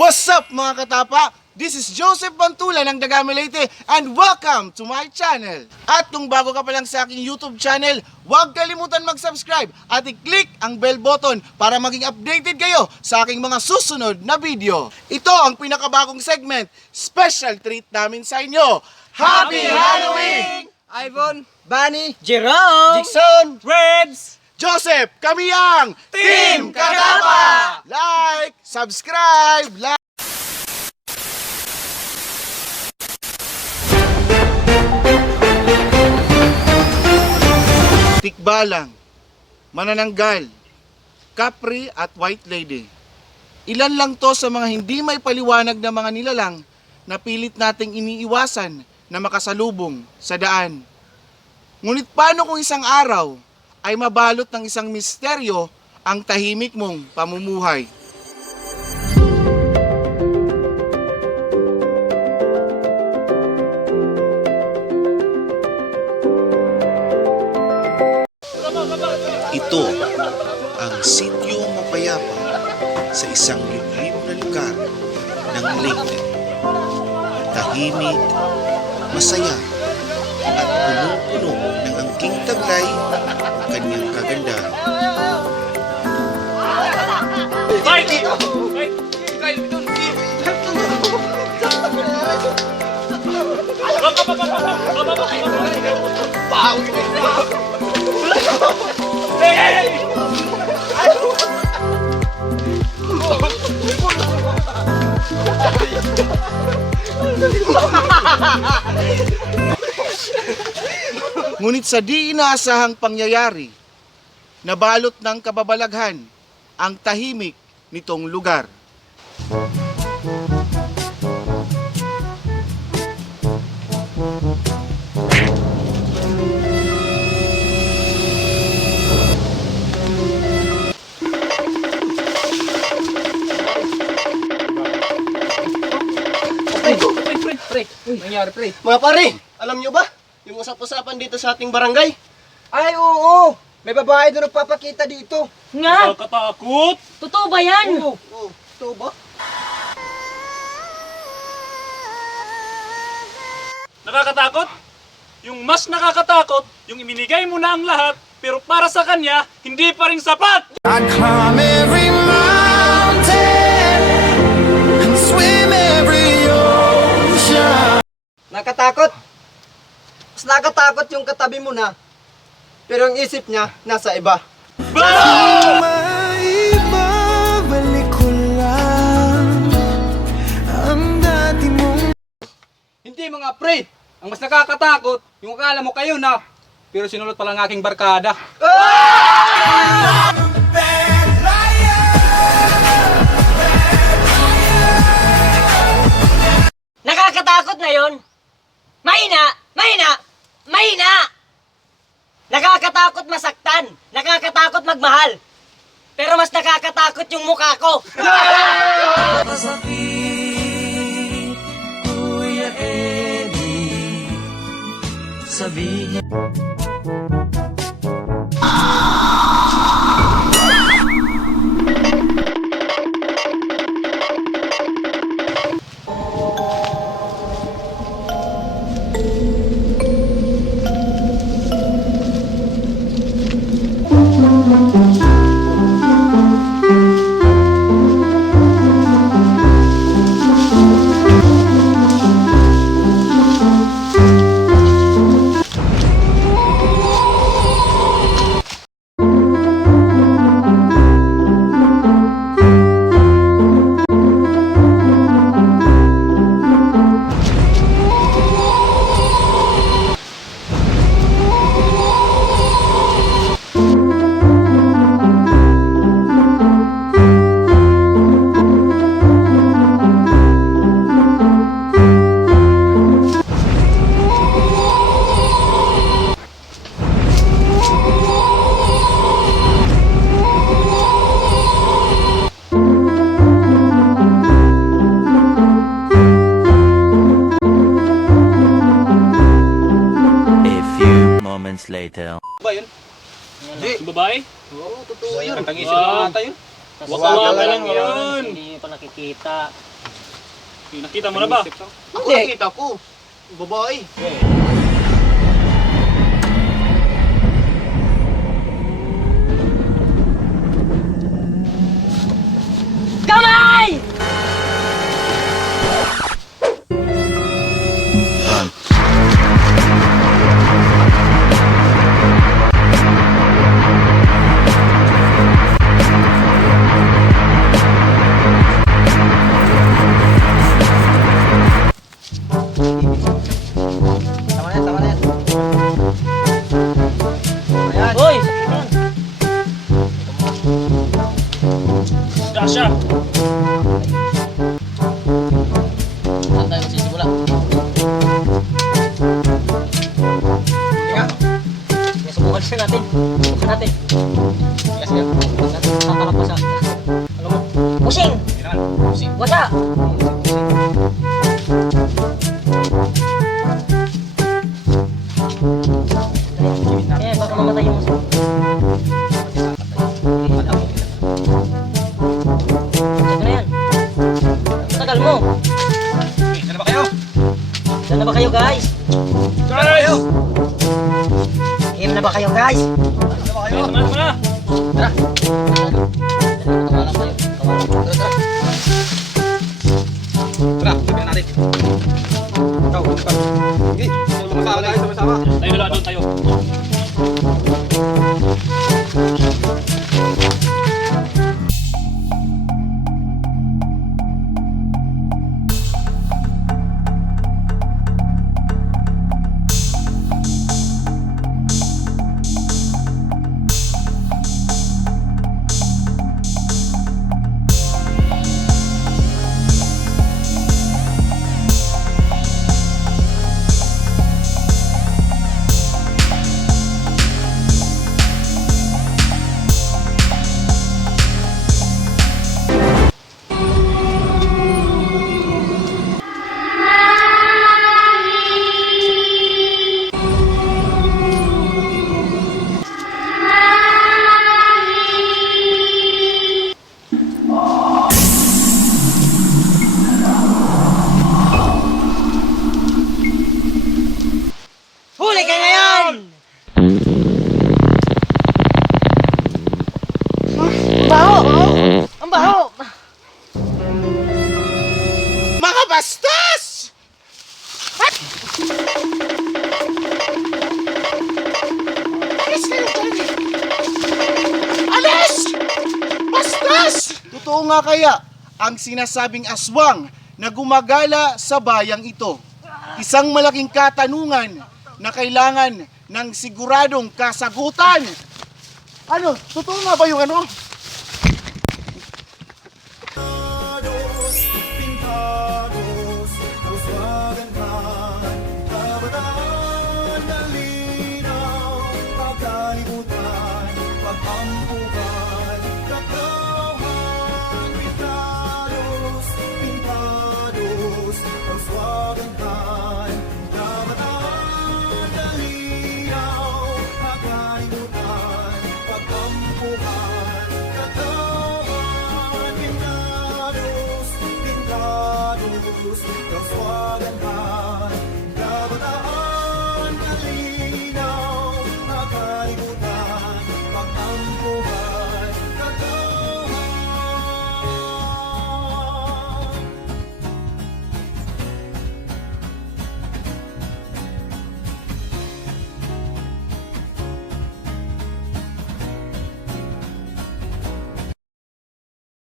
What's up mga katapa? This is Joseph Bantula ng Dagami Leyte and welcome to my channel. At kung bago ka pa lang sa aking YouTube channel, huwag kalimutan mag-subscribe at i-click ang bell button para maging updated kayo sa aking mga susunod na video. Ito ang pinakabagong segment, special treat namin sa inyo. Happy Halloween! Ivan, Bunny, Jerome! Jackson, Reds! Joseph, kami ang Team Katapa! Like, subscribe, like. Tikbalang, manananggal, kapri at white lady. Ilan lang to sa mga hindi may paliwanag na mga nilalang na pilit nating iniiwasan na makasalubong sa daan. Ngunit paano kung isang araw ay mabalot ng isang misteryo ang tahimik mong pamumuhay? Ito ang sityo mapayapa sa isang liblib na lugar ng Leyte. Tahimik, masaya, at punong-puno ng angking taglay ang kanyang kagandahan. Ngunit sa di inaasahang pangyayari, nabalot ng kababalaghan ang tahimik nitong lugar. Pre, nangyari pre. mga pare, alam nyo ba? Yung usap-usapan dito sa ating barangay? Ay, oo! May babae doon nagpapakita dito. Nga! Nakakatakot! Totoo ba yan? Oo, ito ba? Nakakatakot? Yung mas nakakatakot, yung iminigay mo na ang lahat, pero para sa kanya, hindi pa rin sapat! Nakatakot? Mas nakatakot yung katabi mo na. Pero ang isip niya, nasa iba. Hindi mga pre, ang mas nakakatakot, yung akala mo kayo na, pero sinulot pala ng aking barkada. Nakakatakot na yon. Mahina! Mahina! Mahina! Nakakatakot masaktan. Nakakatakot magmahal. Pero mas nakakatakot yung mukha ko. later. Ba yun? Yung babae? Oo, totoo yun. Wow. Tangisin lang ata yun. Waka-waka lang yun. Hindi pa nakikita. Nakita mo na ba? Ako nakita ko. Babae. Kamay! Tama na yan, tama na yan. Ayan. Hoy! Dasha! Saan tayo magsisimula? Teka. Sige, subukan siya natin. Subukan natin. Sige, sige. Tatalak pa siya. Ano mo? Pusing! Pusing. Wasa! Eh, baka mamatay yung muso. Check na yan. Tagal mo. Saan ba kayo? Saan na ba kayo, guys? Guys! Game na ba kayo, guys? Samahan mo na! Tara. Kawalan tayo. Kawalan. Tara, sabihin natin. Ikaw, ikaw. Sige, sama-sama tayo, sama-sama. Tayo na doon tayo. Huli ka ngayon! Ang baho! Ang baho! Mga bastos! At... Alis kayo dyan! Alis! Bastos! Totoo nga kaya ang sinasabing aswang na gumagala sa bayang ito? Isang malaking katanungan na kailangan ng siguradong kasagutan. Ano? Totoo nga ba yung ano? Los Wagenheim.